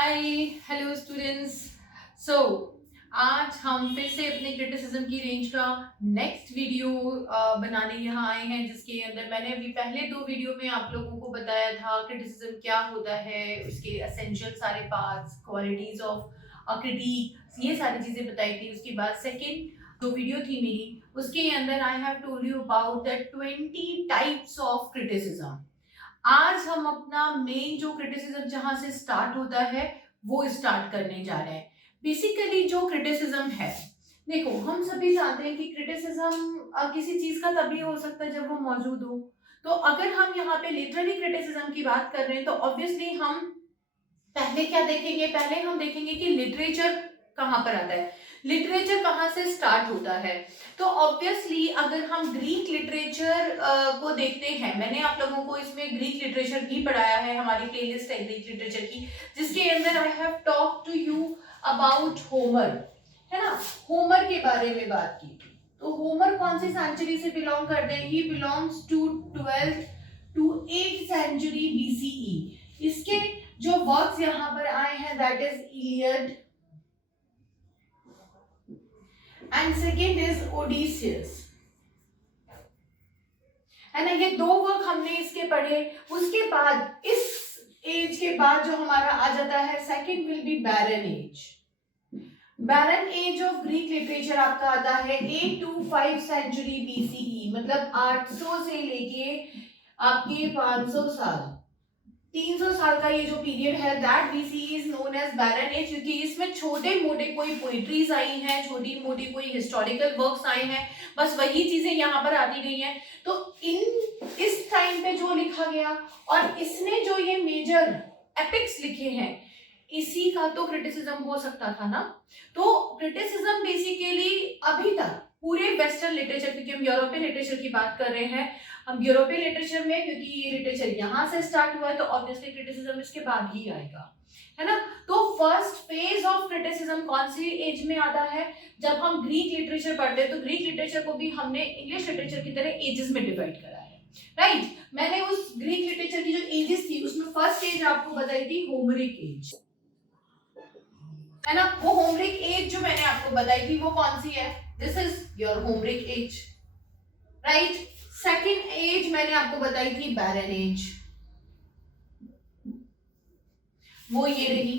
Hi hello students. सो आज हम फिर से अपने क्रिटिसिज्म की रेंज का नेक्स्ट वीडियो बनाने यहाँ आए हैं, जिसके अंदर मैंने अभी पहले 2 वीडियो में आप लोगों को बताया था क्रिटिसिज्म क्या होता है, उसके एसेंशियल सारे parts, qualities of a critic, ये सारी चीजें बताई थी। उसके बाद सेकंड जो वीडियो थी मेरी, उसके अंदर I have told you about the 20 types of criticism. आज हम अपना मेन जो क्रिटिसिज्म जहां से स्टार्ट होता है वो स्टार्ट करने जा रहे हैं। बेसिकली जो क्रिटिसिज्म है, देखो हम सभी जानते हैं कि क्रिटिसिज्म किसी चीज का तभी हो सकता है जब वो मौजूद हो। तो अगर हम यहाँ पे लिटरली क्रिटिसिज्म की बात कर रहे हैं तो ऑब्वियसली हम पहले क्या देखेंगे, पहले हम देखेंगे कि लिटरेचर कहाँ पर आता है, लिटरेचर कहाँ से स्टार्ट होता है। तो ऑब्वियसली अगर हम ग्रीक लिटरेचर को देखते हैं, मैंने आप लोगों को इसमें ग्रीक लिटरेचर भी पढ़ाया है, हमारी प्लेलिस्ट है ग्रीक लिटरेचर की, जिसके अंदर I have talk to you about Homer, है ना। होमर के बारे में बात की थी। तो होमर कौन सी सेंचुरी से बिलोंग करते हैं? He belongs to 12th to 8th century BCE। इसके जो वर्क्स यहाँ पर आए हैं that is Iliad and second is Odysseus, है ना। ये 2 वर्क हमने इसके पढ़े। उसके बाद इस एज के बाद जो हमारा आ जाता है second will be barren age. Barren age of Greek literature आपका आता है 8 to 5 सेंचुरी BCE, मतलब 800 से लेके आपके 500 साल, 300 साल का ये जो पीरियड है that BCE is known as barren age, क्योंकि इसमें छोटे मोटे कोई पोइट्रीज आई हैं, छोटी मोटी कोई हिस्टोरिकल वर्क्स आए हैं, बस वही चीजें यहाँ पर आती गई हैं। तो इस टाइम पे जो लिखा गया और इसने जो ये मेजर एपिक्स लिखे हैं, इसी का तो क्रिटिसिज्म हो सकता था ना। तो क्रिटिसिज्म बेसिकली अभी तक पूरे वेस्टर्न लिटरेचर, क्योंकि हम यूरोपियन लिटरेचर की बात कर रहे हैं, हम यूरोपियन लिटरेचर में, क्योंकि ये लिटरेचर यहाँ से स्टार्ट हुआ है तो ऑब्वियसली क्रिटिसिज्म इसके बाद ही आएगा, है ना। तो फर्स्ट फेज ऑफ क्रिटिसिज्म कौन सी एज में आता है? जब हम ग्रीक लिटरेचर पढ़ते हैं, तो ग्रीक लिटरेचर को भी हमने इंग्लिश लिटरेचर की तरह एजेस में डिवाइड करा है, राइट। मैंने उस ग्रीक लिटरेचर की जो एजेस थी उसमें फर्स्ट एज आपको बताई थी होमरिक एज, है ना। वो होमरिक एज जो मैंने आपको बताई थी वो कौन सी है? This is your Homeric age, right. Second age मैंने आपको बताई थी बैरन एज, वो ये रही,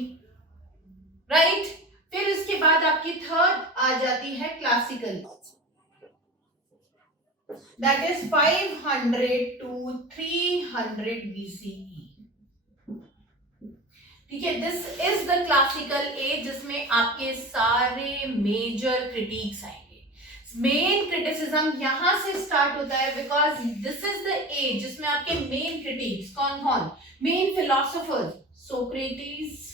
राइट। फिर इसके बाद आपकी थर्ड आ जाती है classical, that is 500 to 300 BCE। ठीक है, this is the classical age, जिसमें आपके सारे मेजर क्रिटिक्स आएंगे। मेन क्रिटिसिज्म यहां से स्टार्ट होता है because this is the age जिसमें आपके मेन क्रिटिक्स कौन कौन, main philosophers, Socrates,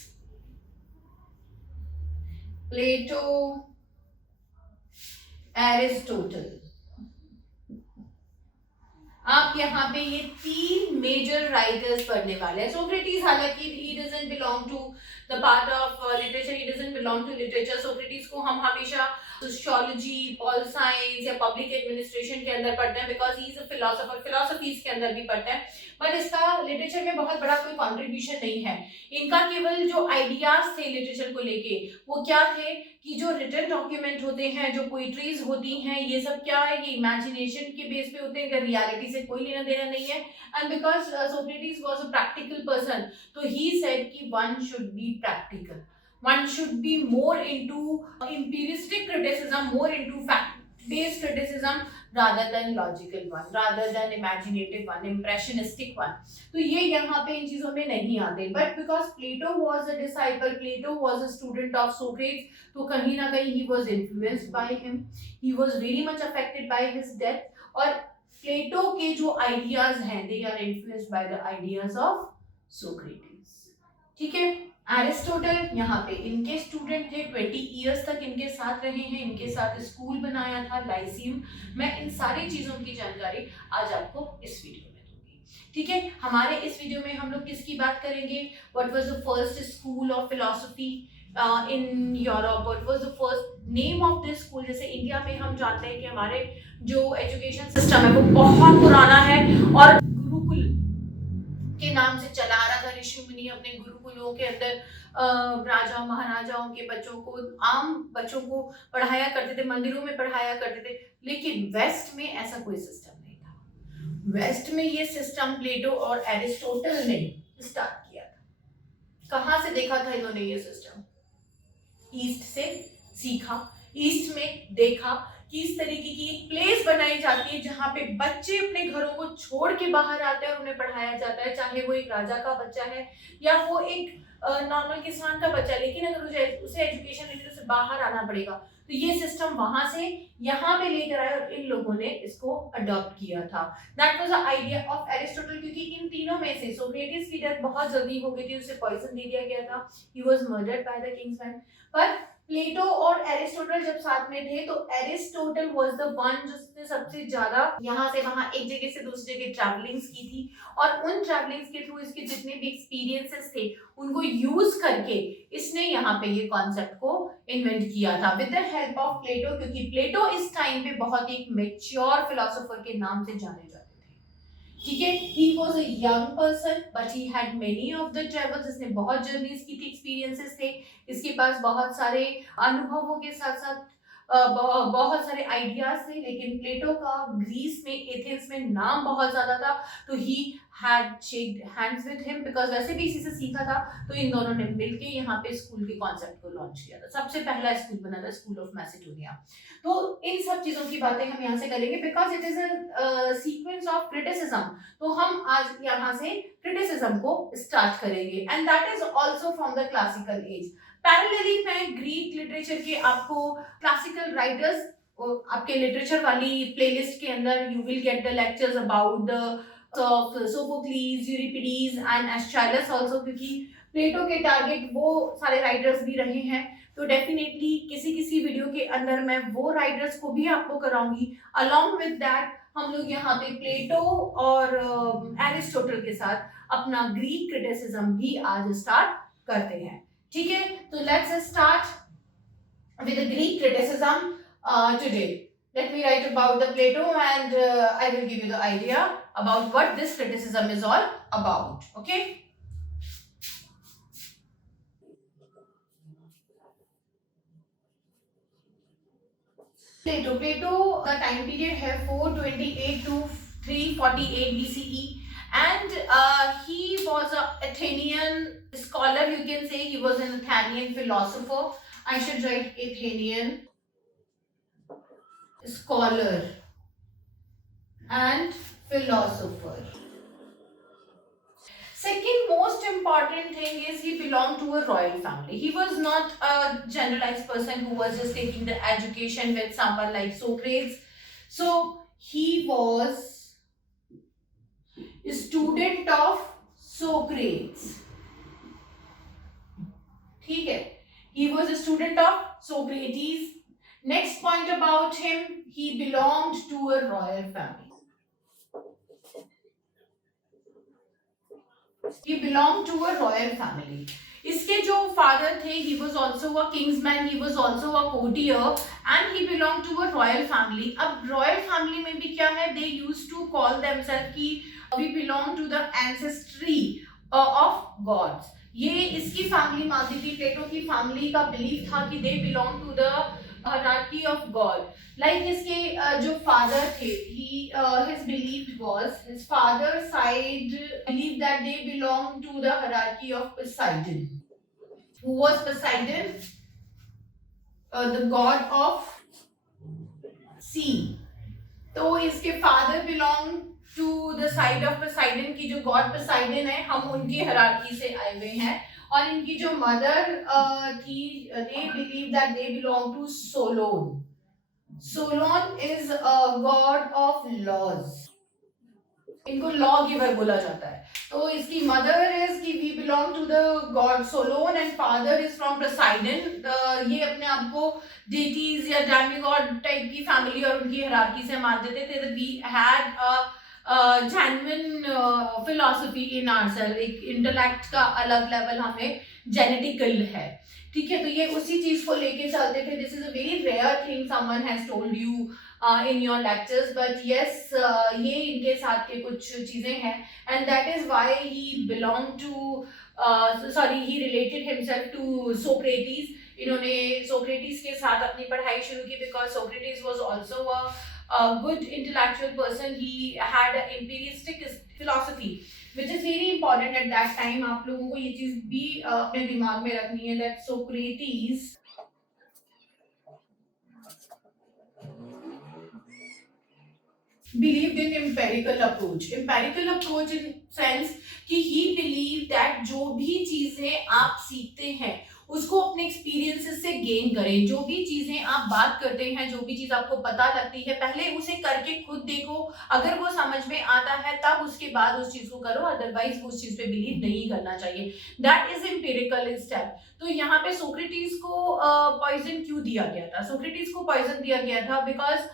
Plato, Aristotle. आप यहाँ पे ये 3 मेजर राइटर्स पढ़ने वाले हैं। सोक्रेटिस हालांकि he doesn't belong to the part of literature, he doesn't belong to literature. Socrates को हम हमेशा सोशियोलॉजी, पॉल साइंस या पब्लिक एडमिनिस्ट्रेशन के अंदर पढ़ते हैं because he is a philosopher, philosophies के अंदर भी पढ़ते हैं, बट इसका लिटरेचर में बहुत बड़ा कोई कंट्रीब्यूशन नहीं है। इनका केवल जो आइडियाज थे लिटरेचर को लेके वो क्या थे कि जो रिटन डॉक्यूमेंट होते हैं, जो पोइट्रीज होती हैं, ये सब क्या है, ये इमेजिनेशन के बेस पे होते हैं, रियलिटी से कोई लेना देना नहीं है। And because Socrates was a practical person, तो ही सेड कि one should be practical, one should be more into empiristic criticism, more into fact based criticism rather than logical one, rather than imaginative one, impressionistic one। तो ये यहाँ पे इन चीजों में नहीं आते, but because Plato was a disciple, Plato was a student of Socrates, तो कहीं ना कहीं he was influenced by him, he was very much affected by his death, और प्लेटो के जो आइडियाज हैं they are influenced by the ideas of Socrates। ठीक है। एरिस्टोटल यहाँ पे इनके स्टूडेंट थे, 20 इयर्स तक इनके साथ रहे हैं, इनके साथ स्कूल बनाया था, लाइसियम। मैं इन सारी चीजों की जानकारी आज आपको इस वीडियो में दूंगी, ठीक है। हमारे इस वीडियो में हम लोग किसकी बात करेंगे? What was the first school of philosophy in Europe, what was the first name of this school. जैसे इंडिया में हम जानते हैं कि हमारे जो एजुकेशन सिस्टम है वो बहुत पुराना है और गुरुकुल के नाम से चला रहा था। ऋषि मुनि अपने गुरुकुलों के अंदर राजा महाराजाओं के बच्चों को, आम बच्चों को पढ़ाया करते थे, मंदिरों में पढ़ाया करते थे। लेकिन वेस्ट में ऐसा कोई सिस्टम नहीं था। वेस्ट में ये सिस्टम प्लेटो और एरिस्टोटल ने स्टार्ट किया था। कहाँ से देखा था इन्होंने ये सिस्टम? ईस्ट से सीखा, ईस्ट में देखा कि इस तरीके की एक प्लेस बनाई जाती है जहाँ पे बच्चे अपने घरों को छोड़ के बाहर आते हैं और उन्हें पढ़ाया जाता है, चाहे वो एक राजा का बच्चा है या वो एक नॉर्मल किसान का बच्चा है। लेकिन अगर उसे एजुकेशन लेनी तो उसे बाहर आना पड़ेगा। तो ये सिस्टम वहां से यहाँ पे लेकर आए और इन लोगों ने इसको अडॉप्ट किया था। That was the idea of Aristotle. क्योंकि इन तीनों में से सोक्रेटिस की डेथ बहुत जल्दी हो गई थी, उसे पॉइजन दे दिया गया था, he was murdered by the Kingsman. पर प्लेटो और एरिस्टोटल जब साथ में थे तो एरिस्टोटल वाज द वन जिसने सबसे ज्यादा यहाँ से वहां एक जगह से दूसरी जगह ट्रैवलिंग्स की थी, और उन ट्रैवलिंग्स के थ्रू इसके जितने भी एक्सपीरियंसेस थे उनको यूज करके इसने यहाँ पे ये कॉन्सेप्ट को इन्वेंट किया था with the help of Plato. क्योंकि प्लेटो इस टाइम पे बहुत एक मैच्योर फिलोसोफर के नाम से जाने जाते थे, ठीक है। ही was a young person but he had many of the travels. इसने बहुत जर्नीज की थी, एक्सपीरियंसेस थे, इसके पास बहुत सारे अनुभवों के साथ साथ बहुत सारे आइडियाज थे। लेकिन प्लेटो का ग्रीस में, एथेंस में नाम बहुत ज्यादा था, तो he had shaked hands with him because वैसे भी इसी से सीखा था। तो इन दोनों ने मिलके यहाँ पे स्कूल के कॉन्सेप्ट को लॉन्च किया था। सबसे पहला स्कूल बना था, स्कूल ऑफ मैसेडोनिया। तो इन सब चीजों की बातें हम यहाँ से करेंगे because it is a sequence of criticism. तो हम आज यहाँ से क्रिटिसिज्म को स्टार्ट करेंगे and that is also from the classical age. Parallelly मैं ग्रीक लिटरेचर के आपको क्लासिकल राइटर्स, आपके लिटरेचर वाली प्लेलिस्ट के अंदर you will get the lectures about the Sophocles, Euripides and Aeschylus also, क्योंकि प्लेटो के टारगेट वो सारे राइटर्स भी रहे हैं। तो डेफिनेटली किसी किसी वीडियो के अंदर मैं वो राइटर्स को भी आपको कराऊंगी। अलोंग विद दैट हम लोग यहाँ पे प्लेटो और एरिस्टोटल के साथ अपना ग्रीक क्रिटिसिज्म भी आज स्टार्ट करते हैं, ठीक है। तो let's start with the Greek criticism today. Let me write about the Plato and I will give you the idea about what this criticism is all about. Okay. Plato. The time period है 428 to 348 BCE and he was an Athenian scholar. You can say he was an Athenian philosopher. I should write Athenian scholar and philosopher. Second most important thing is he belonged to a royal family. He was not a generalized person who was just taking the education with someone like Socrates. So he was a student of Socrates. ठीक है, he was a student of Socrates. Next point about him, he belonged to a royal family. He belonged to a royal family. इसके जो father थे, he was also a kingsman, he was also a courtier and he belonged to a royal family. अब royal family में भी क्या है, they used to call themselves कि we belong to the ancestry of gods. ये इसकी family मानती थी, प्लेटो की फैमिली का बिलीफ था कि they belong to the hierarchy of God. Like इसके जो father थे, his belief was, his father's side believed that they belong to the hierarchy of Poseidon. Who was Poseidon? The god of sea. तो इसके father belong to the side of Poseidon, की जो god Poseidon है, हम उनकी hierarchy से आए हुए हैं। और इनकी जो मदर थी, they believe that they belong to Solon. Solon is a god of laws. इनको लॉ गिवर बोला जाता है। तो इसकी मदर इज कि we belong to the god Solon and father is from Poseidon. ये अपने आप को deities या demigod टाइप की फैमिली और उनकी hierarchy से मान देते थे। We had a genuine philosophy in ourselves. एक इंटेलेक्ट का अलग लेवल हमें जेनेटिकल है, ठीक है। तो ये उसी चीज को लेके चलते थे। This is a very rare thing someone has told you in your lectures, but yes, ये इनके साथ के कुछ चीजें हैं, and that is why he belonged to sorry, he related himself to Socrates. इन्होंने सोक्रेटिस के साथ अपनी पढ़ाई शुरू की because Socrates was also a good intellectual person. He had an empiricistic philosophy which is very important at that time. आप लोगों को ये चीज भी अपने दिमाग में रखनी है that Socrates believed in empirical approach. Empirical approach in sense कि he believed that जो भी चीजें आप सीखते हैं उसको अपने एक्सपीरियंसेस से गेन करें. जो भी चीजें आप बात करते हैं, जो भी चीज आपको पता लगती है, पहले उसे करके खुद देखो. अगर वो समझ में आता है तब उसके बाद उस चीज को करो, अदरवाइज उस चीज पे बिलीव नहीं करना चाहिए. That is empirical step. तो यहाँ पे सोक्रेटिस को पॉइजन क्यों दिया गया था? सोक्रेटिस को पॉइजन दिया गया था because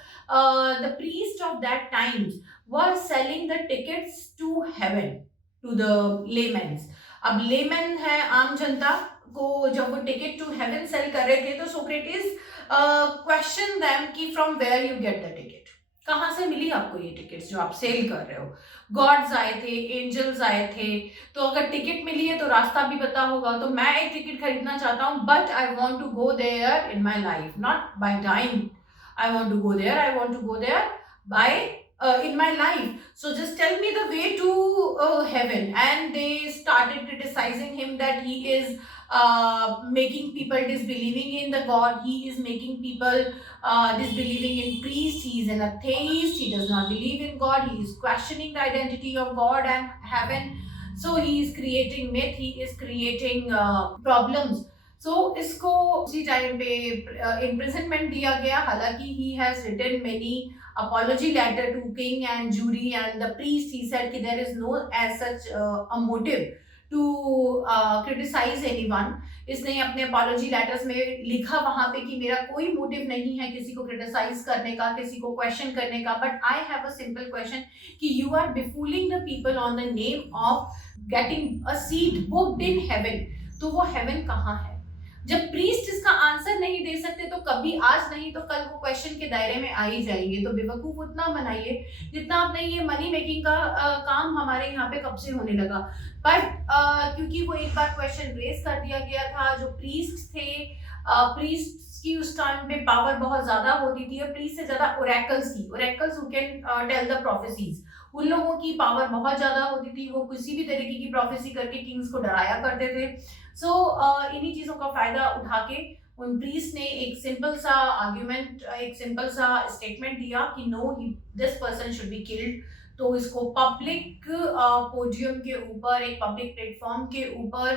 the priest of that times were selling the tickets to heaven to the laymen. अब लेमन है आम जनता को, जब वो टिकट टू हेवन सेल कर रहे थे तो सोक्रेटिस क्वेश्चन देम कि from where you get the ticket, कहाँ से मिली आपको ये टिकट्स जो आप सेल कर रहे हो? गॉड्स आए थे, एंजल्स आए थे, तो अगर टिकट मिली है तो रास्ता भी पता होगा. तो मैं एक टिकट खरीदना चाहता हूँ, but I want to go there in my life, not by time. I want to go there. I want to go there by in my life. So just tell me the way to heaven. And they started criticizing him that he is making people disbelieving in the God. He is making people disbelieving in priest. He is an atheist. He does not believe in God. He is questioning the identity of God and heaven. So he is creating myth. He is creating problems. So इसको उसी time पे imprisonment दिया गया. हालांकि he has written many apology letter to king and jury and the priest. He said कि there is no as such a motive to criticize anyone. इसने अपने apology letters में लिखा वहां पे कि मेरा कोई मोटिव नहीं है किसी को criticize करने का, किसी को question करने का, but I have a simple question कि you are befooling the people on the name of getting a seat booked in heaven. तो वो heaven कहाँ है? जब प्रीस्ट इसका आंसर नहीं दे सकते तो कभी आज नहीं तो कल वो क्वेश्चन के दायरे में आ ही जाएंगे. तो बेवकूफ उतना बनाइए जितना आपने ये मनी मेकिंग का काम हमारे यहाँ पे कब से होने लगा. बट क्योंकि वो एक बार क्वेश्चन रेज कर दिया गया था, जो प्रीस्ट थे, प्रीस्ट की उस टाइम पे पावर बहुत ज्यादा होती थी, और प्रीस्ट से ज्यादा ओरेकल्स की, oracles who can tell the prophecies, उन लोगों की पावर बहुत ज्यादा होती थी. वो किसी भी तरीके की प्रोफेसी करके किंग्स को डराया करते थे. सो इन्हीं चीजों का फायदा उठा के उन प्रीस्ट ने एक सिंपल सा आर्ग्यूमेंट, एक सिंपल सा स्टेटमेंट दिया कि no, this person should be killed. तो इसको पब्लिक पोडियम के ऊपर, एक पब्लिक प्लेटफॉर्म के ऊपर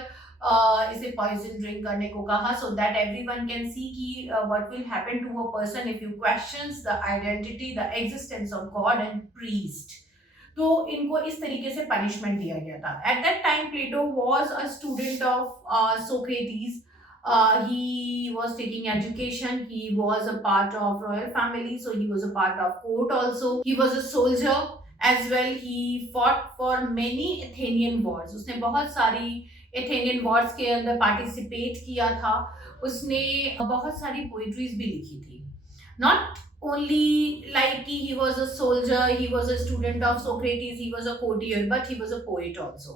इसे पॉइजन ड्रिंक करने को कहा, so that everyone can see कि what will happen to a person if you questions the identity, the existence of God and priest. तो इनको इस तरीके से पनिशमेंट दिया गया था. At that time Plato was a student of Socrates. He was taking education. He was a part of royal family, so he was a part of court also. He was a soldier as well. He fought for many Athenian wars. उसने बहुत सारी Athenian wars के अंदर participate किया था. उसने बहुत सारी poetries भी लिखी थी. Not only like he was a soldier, he was a student of Socrates, he was a courtier, but he was a poet also.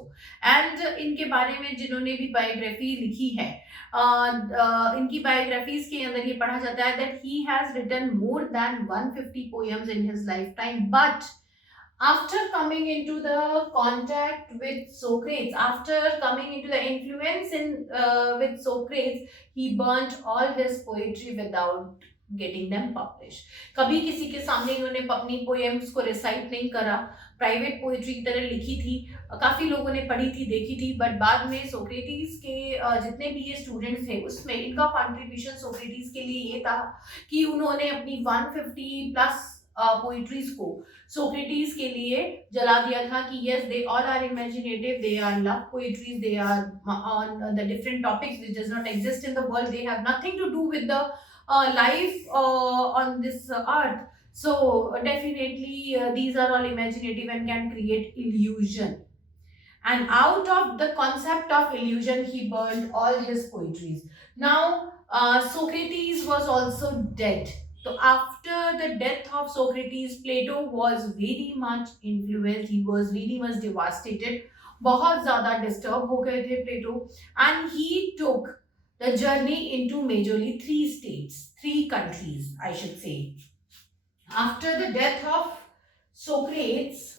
And इनके बारे में जिन्होंने भी बायोग्राफी लिखी है, इनकी बायोग्राफीज के अंदर ये पढ़ा जाता है that he has written more than 150 poems in his lifetime. But after coming into the contact with Socrates, after coming into the influence in with Socrates, he burnt all his poetry without getting them published. कभी किसी के सामने इन्होंने अपनी poems को recite नहीं करा, private poetry की तरह लिखी थी. काफी लोगों ने पढ़ी थी, देखी थी, बट बाद में सोक्रेटिस के जितने भी ये स्टूडेंट्स थे उसमें इनका कंट्रीब्यूशन सोक्रेटिस के लिए ये था कि उन्होंने अपनी 150 प्लस पोइट्रीज को सोक्रेटिस के लिए जला दिया था कि yes, they all are imaginative, they are love poetries, they are on the different topics which does not exist in the world, they have nothing to do with the life on this earth. So definitely these are all imaginative and can create illusion. And out of the concept of illusion, he burned all his poetries. Now Socrates was also dead. So after the death of Socrates, Plato was very much influenced. He was very much devastated. बहुत ज़्यादा disturb हो गए थे प्लेटो, and he took the journey into majorly three states, three countries, I should say. After the death of Socrates,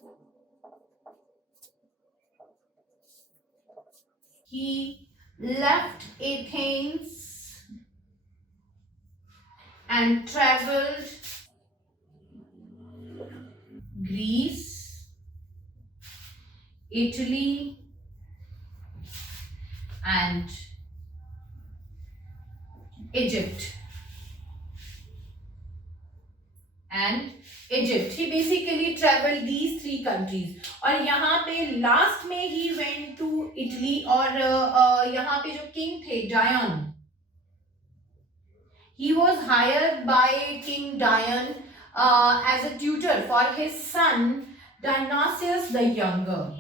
he left Athens and traveled Greece, Italy, and Egypt. He basically traveled these three countries. और यहाँ पे last में ही went to Italy, और यहाँ पे जो king थे डायन, he was hired by King Dion as a tutor for his son Dionysius the Younger.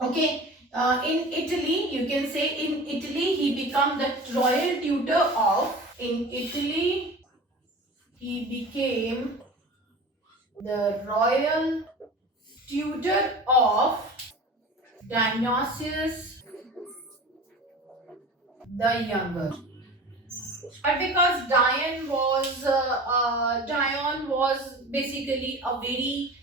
Okay, in Italy, you can say in Italy he became the royal tutor of. In Italy, he became the royal tutor of Dionysius the Younger. But because Dion was basically a very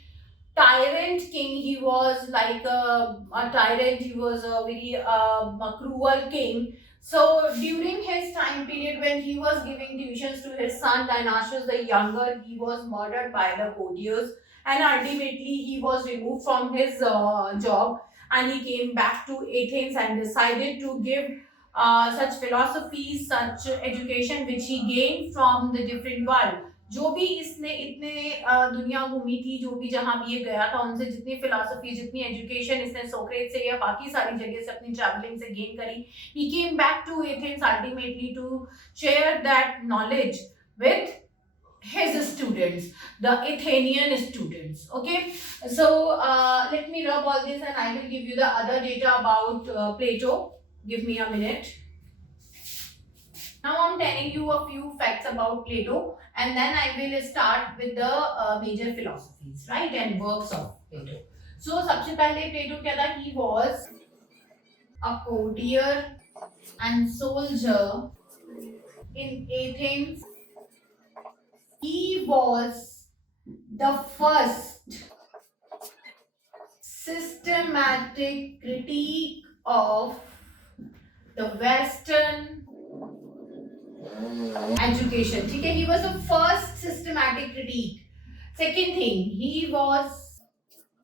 tyrant king, he was like a tyrant, he was a very a cruel king. So during his time period when he was giving tuitions to his son Dionysius the Younger, he was murdered by the courtiers, and ultimately he was removed from his job, and he came back to Athens and decided to give such philosophies, such education which he gained from the different world. जो भी इसने इतने दुनिया घूमी थी, जो भी जहां भी ये गया था, उनसे जितनी फिलोसफी, जितनी एजुकेशन इसने सोक्रेट से या बाकी सारी जगह से अपनी ट्रैवलिंग से गेन करी, he came back to Athens ultimately to share that knowledge with his students, the Athenian students. Okay, so let me rub all this and I will give you the other data about Plato. Give me a minute. Now I'm telling you a few facts about Plato, and then I will start with the major philosophies, right, and works of Plato. So सबसे पहले Plato क्या था? He was a courtier and soldier in Athens. He was the first systematic critique of the Western education. ठीक है, he was the first systematic critique. Second thing, he was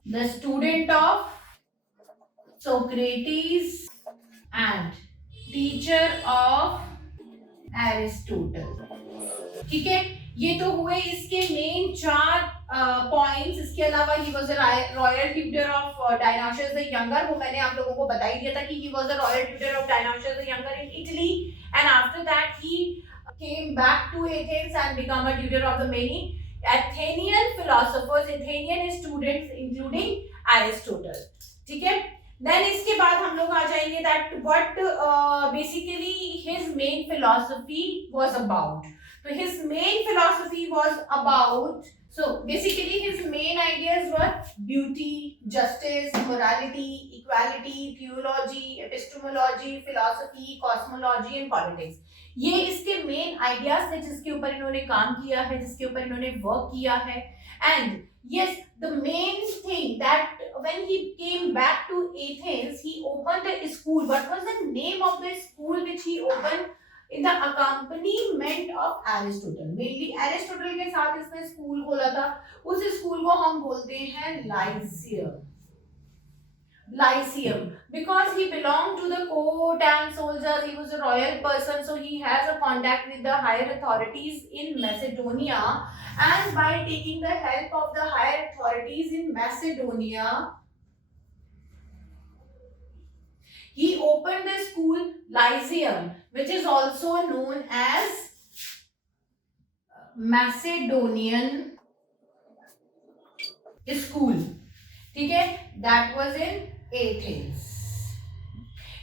the student of Socrates and teacher of Aristotle. ठीक है, ये तो हुए इसके main चार points. इसके अलावा he was royal tutor of Dionysius the younger. वो मैंने आप लोगों को बता ही दिया था कि he was a royal tutor of Dionysius the younger in Italy, and after that he came back to Athens and become a tutor of the many Athenian philosophers, Athenian students including Aristotle. ठीक है, then इसके बाद हम लोग आ जाएंगे that what basically his main philosophy was about. So his main philosophy was about, so basically his main ideas were beauty, justice, morality, equality, theology, epistemology, philosophy, cosmology and politics. ये इसके main ideas थे जिसके ऊपर इन्होंने काम किया है, जिसके ऊपर इन्होंने वर्क किया है. And yes, the main thing that when he came back to Athens, he opened a school. What was the name of the school which he opened? In the accompaniment of Aristotle. Mainly Aristotle के साथ इसने school खोला था. उस school को हम बोलते हैं Lyceum. Lyceum, because he belonged to the court and soldiers, he was a royal person, so he has a contact with the higher authorities in Macedonia, and by taking the help of the higher authorities in Macedonia, he opened the school Lyceum, which is also known as Macedonian school. ठीक है, that was in Athens.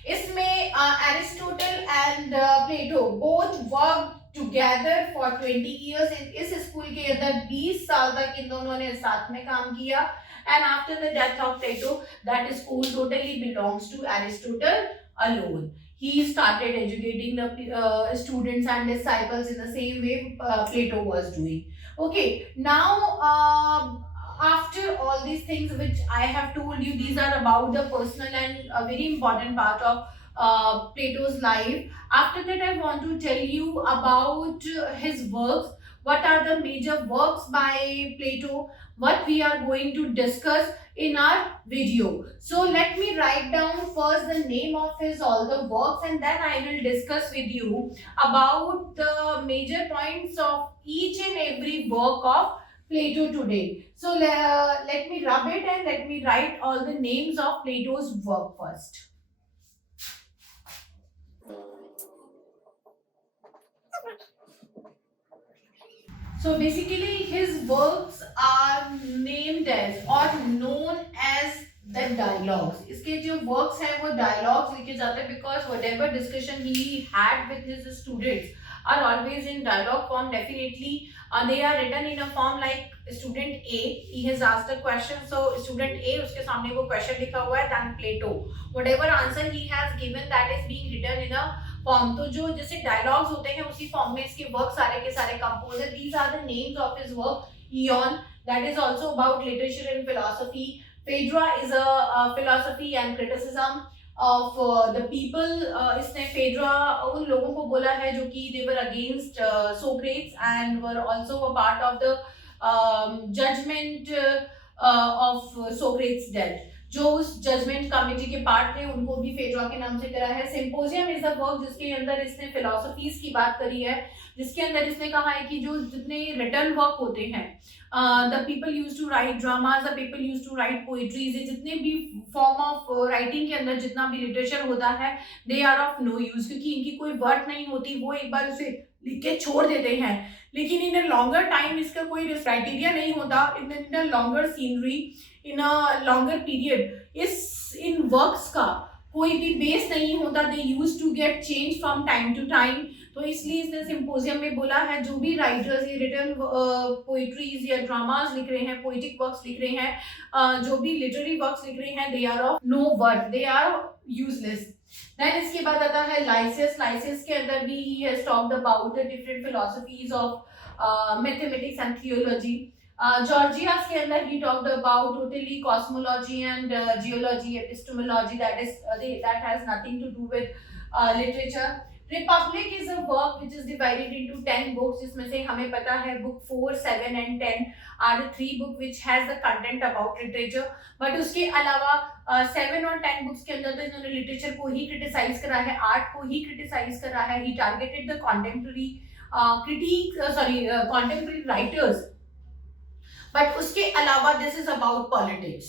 इसमें Aristotle and Plato both worked together for 20 years. इस school के अंदर 20 साल तक इन दोनों ने साथ में काम किया. And after the death of Plato, that school totally belongs to Aristotle alone. He started educating the students and disciples in the same way Plato was doing. Okay, now after all these things which I have told you, these are about the personal and a very important part of Plato's life. After that, I want to tell you about his works. What are the major works by Plato? What we are going to discuss in our video. So let me write down first the name of his all the works, and then I will discuss with you about the major points of each and every work of Plato today. So let me rub it and let me write all the names of Plato's work first. So basically his works are named as or known as the dialogues. इसके जो works हैं वो dialogues लिखे जाते हैं because whatever discussion he had with his students are always in dialogue form. Definitely they are written in a form like student A, he has asked a question, so student A उसके सामने वो question लिखा हुआ है, then Plato whatever answer he has given that is being written in a form. तो जो जैसे dialogues होते हैं उसी फॉर्म में इसके वर्क सारे के सारे कंपोज है. These are the names of his work. Ion, that is also about literature and philosophy. Phaedra is a philosophy and criticism of the people. इसने Phaedra उन लोगों को बोला है जो कि they were against Socrates and were also a part of the judgment of Socrates' death. जो उस जजमेंट कमिटी के पार्ट थे उनको भी फेड्रा के नाम से करा है. सिंपोजियम इज द वर्क जिसके अंदर इसने फिलोसफीज की बात करी है, जिसके अंदर इसने कहा है कि जो जितने रिटर्न वर्क होते हैं, the people use to write dramas, the people use to write poetries, जितने भी फॉर्म ऑफ राइटिंग के अंदर जितना भी लिटरेचर होता है, they are of no use, क्योंकि इनकी कोई वर्थ नहीं होती, वो एक बार उसे लिख के छोड़ देते हैं. लेकिन इन अ लॉन्गर टाइम इसका कोई क्राइटेरिया नहीं होता. In a longer scenery, in a longer period, इस इन वर्क्स का कोई भी बेस नहीं होता. They use to get change from time to time. तो इसलिए इसने सिंपोजियम में बोला है जो भी राइटर्स ये रिटर्न पोइट्रीज या ड्रामास लिख रहे हैं, पोइटिक वर्क्स लिख रहे हैं, जो भी लिटरेरी वर्क्स लिख रहे हैं, they are of no worth, they are useless. Then इसके बाद आता है लाइसियस. लाइसियस के अंदर भी he has talked about the different philosophies of mathematics and theology. Georgias के अंदर he talked about totally cosmology and geology, epistemology, that has nothing to do with literature. Republic is a work which is divided into 10 books, जिसमें से हमें पता है book 4, 7 and 10 are the 3 book which has the content about literature. But उसके अलावा 7 और 10 books के अंदर तो इन्होंने literature को ही criticize करा है, art को ही criticize करा है. He targeted the contemporary contemporary writers. But उसके अलावा दिस इज अबाउट पॉलिटिक्स.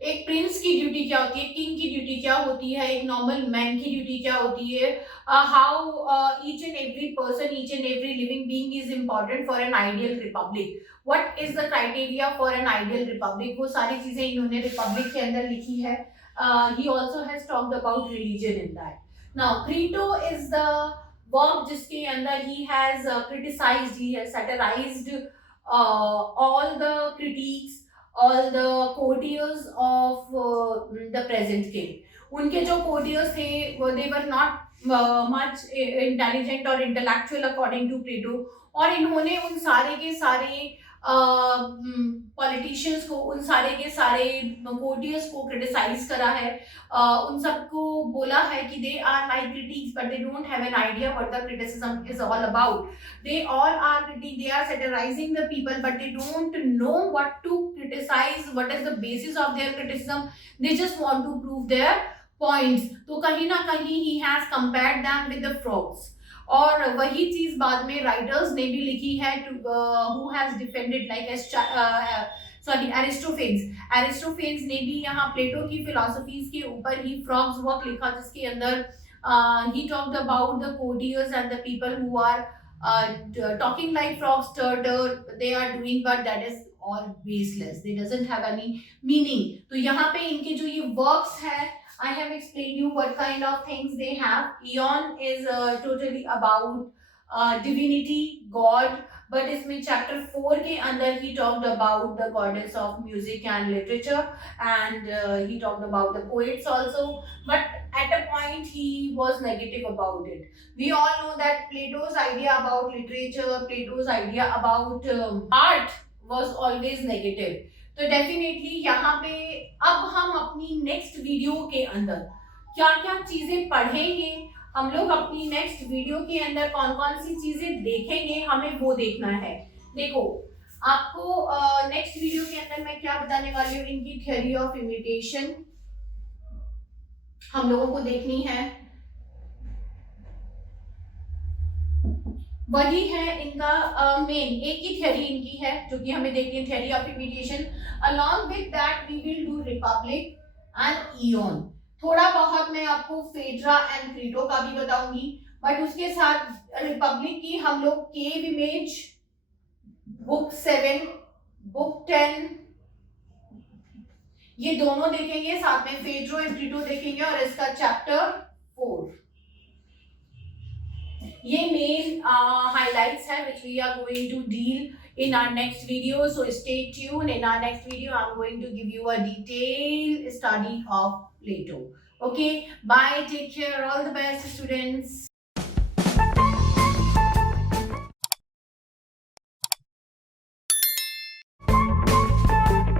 एक प्रिंस की ड्यूटी क्या होती है, किंग की ड्यूटी क्या होती है, एक नॉर्मल मैन की ड्यूटी क्या होती है, how each and every person, each and every living being is important for an ideal republic. What is the criteria for an ideal republic, वो सारी चीजें इन्होंने रिपब्लिक के अंदर लिखी है. He also has talked about religion in that. Now Crito is the work जिसके अंदर he has criticized, he has satirized all the critiques, all the courtiers of the present king. उनके जो courtiers थे वो they were not much intelligent or intellectual according to Plato, और इन्होंने उन सारे के सारे पॉलिटिशियंस को, उन सारे के सारे कोर्टियर्स को क्रिटिसाइज करा है. उन सबको बोला है कि they are like critics but they don't have an idea what the criticism is all about. They all are critic, they are satirizing the people but they don't know what to criticize, what is the basis of their criticism. They just want to prove their points. तो कहीं ना कहीं he has compared them with the frogs. और वही चीज बाद में writers ने भी लिखी है, who has defended like Aristophanes. Aristophanes ने भी यहाँ प्लेटो की फिलोसफीज के ऊपर ही फ्रॉग्स वर्क लिखा, जिसके अंदर he talked about the courtiers and the people who are talking like frogs, they are doing, but that is all baseless, they doesn't have any meaning. तो यहाँ पे इनके जो ये works है, I have explained you what kind of things they have. Ion is totally about divinity, God. But इसमें chapter 4 के अंदर he talked about the goddess of music and literature, and he talked about the poets also. But at a point he was negative about it. We all know that Plato's idea about literature, Plato's idea about art was always negative. तो definitely यहाँ पे अब हम अपनी next video के अंदर क्या क्या चीजें पढ़ेंगे, हम लोग अपनी नेक्स्ट वीडियो के अंदर कौन कौन सी चीजें देखेंगे, हमें वो देखना है. देखो, आपको नेक्स्ट वीडियो के अंदर मैं क्या बताने वाली हूँ, इनकी थ्योरी ऑफ इमिटेशन हम लोगों को देखनी है. वही है इनका मेन, एक ही थ्योरी इनकी है जो कि हमें देखनी है, theory of imitation. Along with that we will do Republic and Ion. थोड़ा बहुत मैं आपको फेड्रा एंड क्रीटो का भी बताऊंगी, बट उसके साथ रिपब्लिक की हम लोग केव इमेज, बुक 7, बुक 10 ये दोनों देखेंगे, साथ में फेड्रो एंड क्रीटो देखेंगे, और इसका चैप्टर 4. ये मेन highlights है which we are going to deal in our next video. So stay tuned. In our next video I'm going to give you a detailed study of Plato. Okay, bye, take care, all the best students.